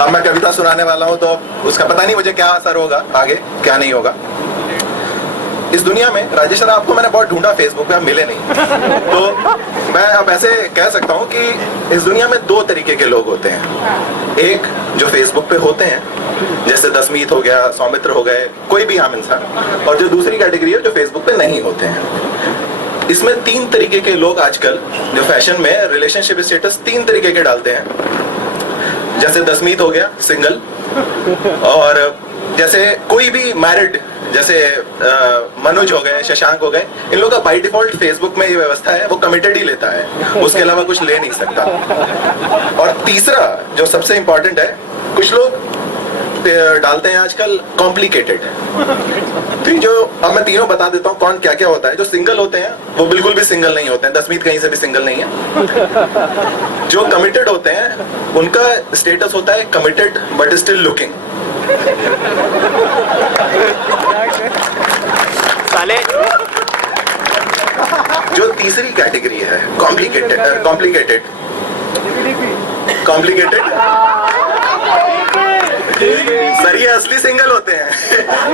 अब मैं कविता सुनाने वाला हूँ तो उसका पता नहीं मुझे क्या असर होगा आगे, क्या नहीं होगा। इस दुनिया में राजेश सर आपको मैंने बहुत ढूंढा, फेसबुक पे आप मिले नहीं। तो मैं अब ऐसे कह सकता हूँ कि इस दुनिया में दो तरीके के लोग होते हैं। एक जो फेसबुक पे होते हैं, जैसे दसमीत हो गया, सौमित्र हो गए, कोई भी आम इंसान, और जो दूसरी कैटेगरी है जो फेसबुक पे नहीं होते हैं। इसमें तीन तरीके के लोग आजकल जो फैशन में रिलेशनशिप स्टेटस तीन तरीके के डालते हैं। जैसे दसमीत हो गया, सिंगल, और जैसे कोई भी मैरिड, जैसे मनोज हो गए, शशांक हो गए, इन लोगों का बाय डिफॉल्ट फेसबुक में ये व्यवस्था है, वो कमिटेड ही लेता है, उसके अलावा कुछ ले नहीं सकता। और तीसरा जो सबसे इंपॉर्टेंट है, कुछ लोग डालते हैं आजकल कॉम्प्लिकेटेड। तो जो अब मैं तीनों बता देता हूँ कौन क्या क्या होता है। जो सिंगल होते हैं वो बिल्कुल भी सिंगल नहीं होते हैं, दसमीत कहीं से भी सिंगल नहीं है। जो कमिटेड होते हैं उनका स्टेटस होता है कमिटेड बट स्टिल लुकिंग। साले जो तीसरी कैटेगरी है कॉम्प्लिकेटेड, सर ये असली सिंगल होते हैं।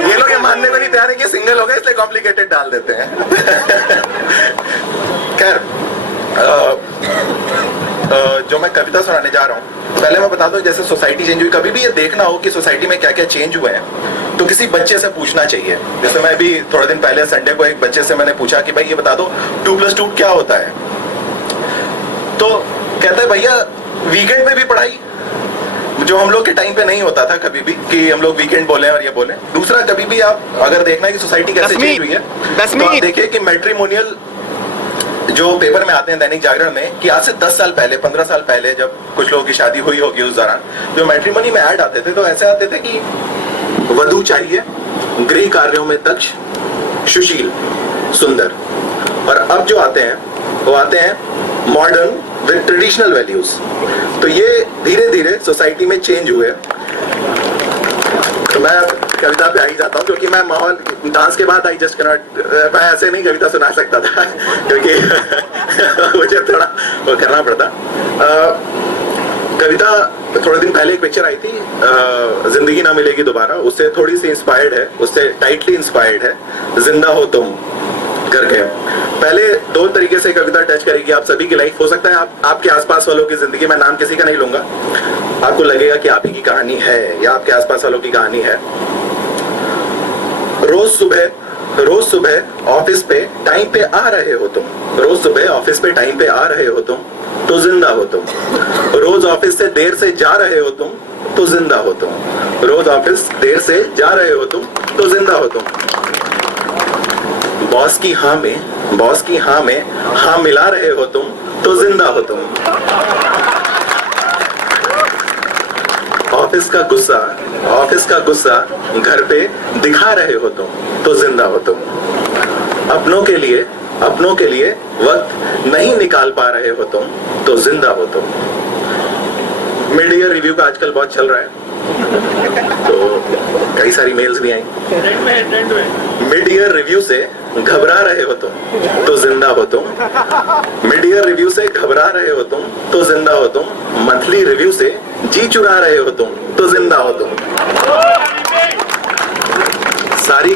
ये लोग ये मानने को नहीं तैयार है कि सिंगल हो गए इसलिए कॉम्प्लिकेटेड डाल देते हैं। खैर, जो मैं कविता सुनाने जा रहा हूँ, पहले मैं बता दूं, जैसे सोसाइटी चेंज हुई, कभी भी ये देखना हो कि सोसाइटी में क्या क्या चेंज हुए हैं तो किसी बच्चे से पूछना चाहिए। जैसे मैं भी थोड़े दिन पहले संडे को एक बच्चे से मैंने पूछा कि भाई ये बता दो 2+2 क्या होता है। तो कहता है भैया वीकेंड में भी पढ़ाई, जो हम लोग के टाइम पे नहीं होता था कभी भी कि हम लोग वीकेंड बोले और ये बोले। दूसरा, कभी भी आप अगर देखना है कि सोसाइटी कैसे चेंज हुई है तो आप देखिए कि मैट्रिमोनियल जो पेपर में आते हैं दैनिक जागरण में, कि आज से 10 साल पहले, 15 साल पहले जब कुछ लोगों की शादी हुई होगी उस दौरान, जो मैट्रिमोनी में ऐड आते थे तो ऐसे आते थे कि वधू चाहिए, गृह कार्यों में दक्ष, सुशील, सुंदर। और अब जो आते हैं वो आते हैं मॉडर्न विद ट्रेडिशनल वैल्यूज। तो ये धीरे धीरे सोसाइटी में चेंज हुए। तो मैं कविता पे आ ही जाता हूँ, क्योंकि मैं माहौल डांस के बाद आई जस्ट कैनॉट, मैं ऐसे नहीं कविता सुना सकता था क्योंकि मुझे थोड़ा वो करना पड़ता। कविता थोड़े दिन पहले एक पिक्चर आई थी, जिंदगी ना मिलेगी दोबारा, उससे थोड़ी सी इंस्पायर्ड है, उससे टाइटली इंस्पायर्ड है, जिंदा हो तुम करके। पहले दो तरीके से कविता टच करेगी आप सभी की लाइफ। हो सकता है आपके आसपास वालों की जिंदगी, मैं नाम किसी का नहीं लूंगा, आपको लगेगा कि आप ही की कहानी है या आपके आसपास वालों की कहानी है। रोज सुबह ऑफिस पे टाइम पे आ रहे हो तुम, रोज सुबह ऑफिस पे टाइम पे आ रहे हो तुम, तो जिंदा हो तुम। रोज ऑफिस से देर से जा रहे हो तुम, तो जिंदा हो तुम। रोज ऑफिस देर से जा रहे हो तुम, तो जिंदा हो तुम। बॉस की हाँ में हाँ मिला रहे हो तुम, तो जिंदा हो तुम। ऑफिस का गुस्सा घर पे दिखा रहे हो तुम, तो जिंदा हो तुम। अपनों के लिए वक्त नहीं निकाल पा रहे हो तुम, तो जिंदा हो तुम। मिड ईयर रिव्यू का आजकल बहुत चल रहा है, तो कई सारी मेल्स भी आई। मिड ईयर रिव्यू से घबरा रहे हो तुम, तो जिंदा हो तुम। मिड ईयर रिव्यू से घबरा रहे हो तुम, तो जिंदा हो तुम। मंथली रिव्यू से जी चुरा रहे हो तुम, तो जिंदा हो तुम। सारी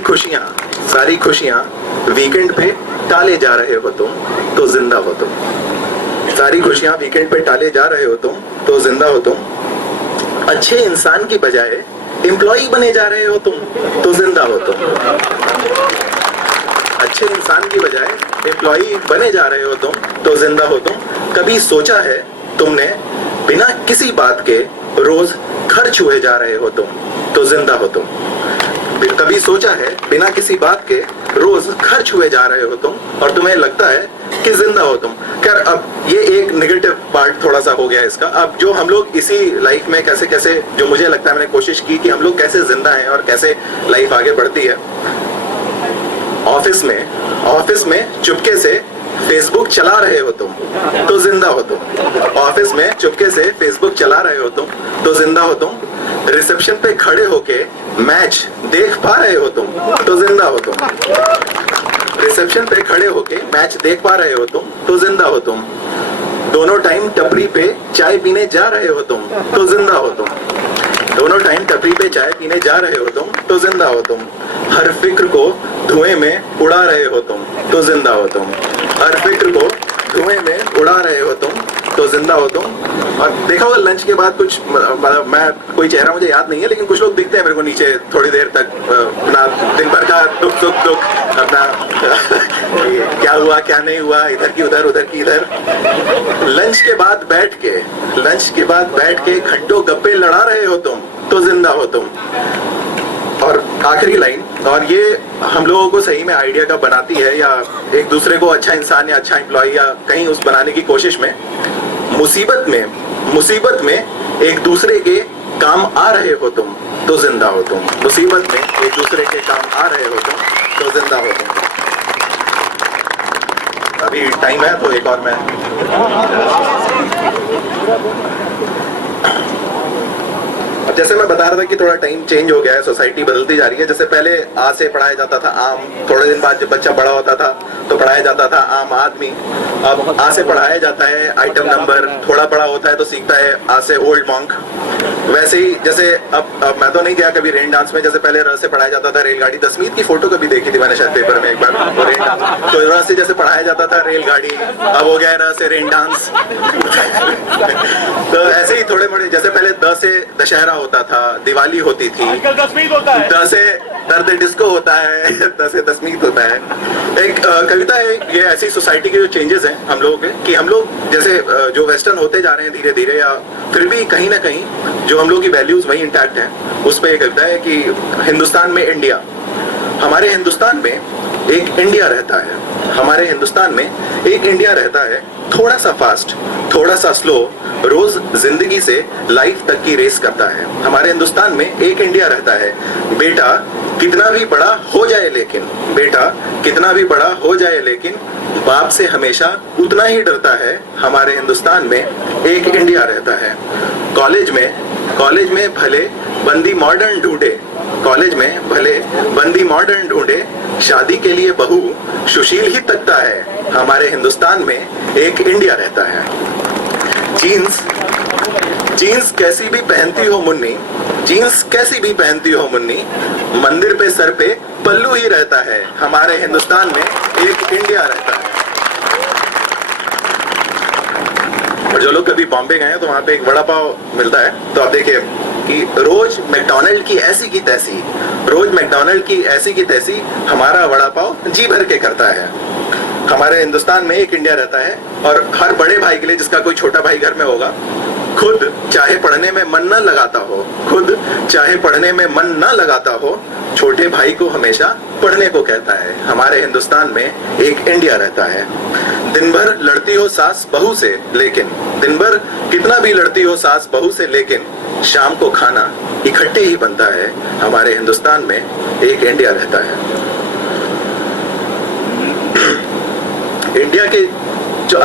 खुशियां वीकेंड पे टाले जा रहे हो तुम, तो जिंदा हो तुम। सारी खुशियां वीकेंड पे टाले जा रहे हो तुम, तो जिंदा हो तुम। अच्छे इंसान की बजाय एम्प्लॉई बने जा रहे हो तुम, तो जिंदा हो तुम। अच्छे इंसान की बजाय एम्प्लॉई बने जा रहे हो तुम, तो जिंदा हो तुम। कभी सोचा है तुमने बिना किसी बात के रोज खर्च हुए जा रहे हो तुम, तो जिंदा हो तुम। कभी सोचा है बिना किसी बात के रोज खर्च हुए जा रहे हो तुम, और तुम्हें लगता है कि जिंदा हो तुम। खैर, अब ये एक नेगेटिव पार्ट थोड़ा सा हो गया इसका। अब जो हम लोग इसी लाइफ में कैसे कैसे, जो मुझे लगता है मैंने कोशिश की कि हम लोग कैसे जिंदा हैं और कैसे लाइफ आगे बढ़ती है। ऑफिस में चुपके से फेसबुक चला रहे हो तुम, तो जिंदा हो तुम। ऑफिस में चुपके से फेसबुक चला रहे हो तुम, तो जिंदा हो तुम। रिसेप्शन पे खड़े होके मैच देख पा रहे हो तुम, तो जिंदा हो तुम। रिसेप्शन पे खड़े होके मैच देख पा रहे हो तुम, तो जिंदा हो तुम। दोनों टाइम टपरी पे चाय पीने जा रहे हो तुम, तो जिंदा हो तुम। चाय पीने जा रहे हो तुम तो जिंदा हो तुम, हर फिक्र को धुएं में उड़ा रहे हो तुम तो जिंदा हो तुम, हर फिक्र को धुएं में उड़ा रहे हो तुम तो जिंदा हो तुम। और देखा होगा लंच के बाद कुछ, मैं कोई चेहरा मुझे याद नहीं है, लेकिन कुछ लोग दिखते हैं मेरे को नीचे थोड़ी देर तक, अपना दिन भर का दुख दुख दुख, अपना क्या हुआ क्या नहीं हुआ, इधर की उधर उधर की इधर। लंच के बाद बैठ के घंटों गप्पे लड़ा रहे हो तुम तो जिंदा हो तुम। और आखिरी लाइन, और ये हम लोगों को सही में आइडिया का बनाती है, या एक दूसरे को अच्छा इंसान या अच्छा एम्प्लॉय या कहीं उस बनाने की कोशिश में, मुसीबत में एक दूसरे के काम आ रहे हो तुम तो जिंदा हो तुम, मुसीबत में एक दूसरे के काम आ रहे हो तुम तो जिंदा हो तुम। अभी टाइम है तो एक और मैं, अब जैसे मैं बता रहा था कि थोड़ा टाइम चेंज हो गया है, सोसाइटी बदलती जा रही है। जैसे पहले आ से पढ़ाया जाता था आम, थोड़े दिन बाद जब बच्चा बड़ा होता था तो पढ़ाया जाता था आम आदमी। अब आ से पढ़ाया जाता है आइटम नंबर, थोड़ा बड़ा होता है तो सीखता है आ से ओल्ड मॉन्क। वैसे ही जैसे अब मैं तो नहीं गया कभी रेन डांस में, जैसे पहले र से पढ़ाया जाता था रेलगाड़ी, दसवीं की फोटो कभी देखी थी मैंने शायद पेपर में एक बार, तो र से जैसे पढ़ाया जाता था रेलगाड़ी, अब हो गया र से रेन डांस। तो ऐसे ही थोड़े मोड़े, जैसे पहले द से दशहरा होता था, दिवाली होती थी, द से दर्द डिस्को होता है, द से दसमीत होता है। एक कविता है, ये ऐसी सोसाइटी के जो चेंजेस हैं हम लोगों के, कि हम लोग जैसे जो वेस्टर्न होते जा रहे हैं धीरे धीरे, या फिर भी कहीं ना कहीं जो हम लोग की वैल्यूज वही इंटैक्ट हैं। उस पर एक कविता है कि हिंदुस्तान में इंडिया, हमारे हिंदुस्तान में एक इंडिया रहता है, हमारे हिंदुस्तान में एक इंडिया रहता है, थोड़ा सा फास्ट थोड़ा सा स्लो, रोज जिंदगी से लाइफ तक की रेस करता है। हमारे हिंदुस्तान में एक इंडिया रहता है, बेटा कितना भी बड़ा हो जाए लेकिन, बेटा कितना भी बड़ा हो जाए लेकिन बाप से हमेशा उतना ही डरता है। हमारे हिंदुस्तान में एक इंडिया रहता है। कॉलेज में भले बंदी मॉडर्न ढूंढे, कॉलेज में भले बंदी मॉडर्न ढूंढे, शादी के लिए बहू सुशील ही तकता है। हमारे हिंदुस्तान में एक इंडिया रहता है। जीन्स कैसी भी पहनती हो मुन्नी, जीन्स कैसी भी पहनती हो मुन्नी, मंदिर पे सर पे पल्लू ही रहता है। हमारे हिंदुस्तान में एक इंडिया रहता है। और जो लोग कभी बॉम्बे गए हैं तो वहां पे एक वड़ा पाव मिलता है, तो आप देखिए कि रोज मैकडॉनल्ड की ऐसी की तैसी, रोज मैकडॉनल्ड की ऐसी की तैसी हमारा वड़ा पाव जी भर के करता है। हमारे हिंदुस्तान में एक इंडिया रहता है। और हर बड़े भाई के लिए, जिसका कोई छोटा भाई घर में होगा, खुद चाहे पढ़ने में मन न लगाता हो, खुद चाहे पढ़ने में मन न लगाता हो, छोटे भाई को हमेशा पढ़ने को कहता है। हमारे हिंदुस्तान में एक इंडिया रहता है। दिन भर लड़ती हो सास बहू से लेकिन, दिन भर कितना भी लड़ती हो सास बहू से लेकिन, शाम को खाना इकट्ठे ही बनता है। हमारे हिंदुस्तान में एक इंडिया रहता है। इंडिया के जो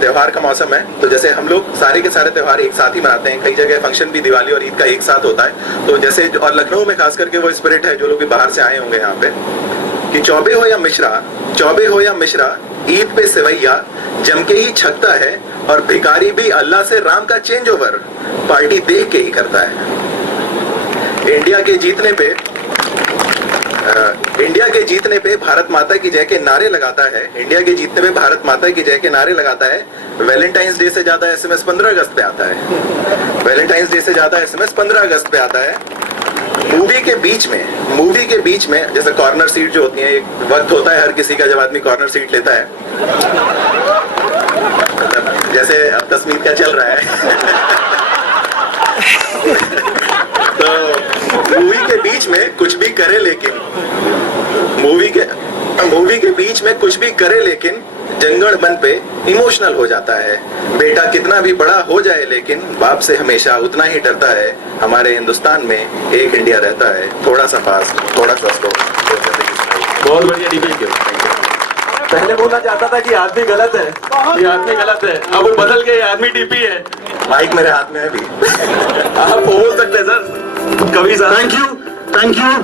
त्योहार का मौसम है, तो जैसे हम लोग सारे के सारे त्योहार एक साथ ही मनाते हैं। कई जगह फंक्शन भी दिवाली और ईद का एक साथ होता है। तो जैसे, और लखनऊ में खास करके वो स्पिरिट है, जो लोग भी बाहर से आए होंगे यहाँ पे, कि चौबे हो या मिश्रा, ईद पे सेवैया जम के ही छकता है। और भिखारी भी अल्लाह से राम का चेंज ओवर पार्टी देख के ही करता है। इंडिया के जीतने पे भारत माता की जय के नारे लगाता है। इंडिया के जीतने पे भारत माता की जय के नारे लगाता है। वैलेंटाइंस डे से ज्यादा एसएमएस 15 अगस्त पे आता है। वैलेंटाइंस डे से ज्यादा एसएमएस 15 अगस्त पे आता है। मूवी के बीच में जैसे कॉर्नर सीट जो होती है, एक वक्त होता है हर किसी का जब आदमी कॉर्नर सीट लेता है, जैसे अब तस्मीर क्या चल रहा है। तो मूवी के बीच में कुछ भी करे लेकिन, मूवी के बीच में कुछ भी करे लेकिन जंगल मन पे इमोशनल हो जाता है। बेटा कितना भी बड़ा हो जाए लेकिन बाप से हमेशा उतना ही डरता है। हमारे हिंदुस्तान में एक इंडिया रहता है, थोड़ा सा फास्ट थोड़ा सा स्लो। बहुत बढ़िया डिबेट किया। पहले बोलना चाहता था कि आदमी गलत है, ये आदमी गलत है, अब वो बदल के आदमी डीपी है। माइक मेरे हाथ में है अभी। आप बोल सकते हैं सर कभी सर। Thank you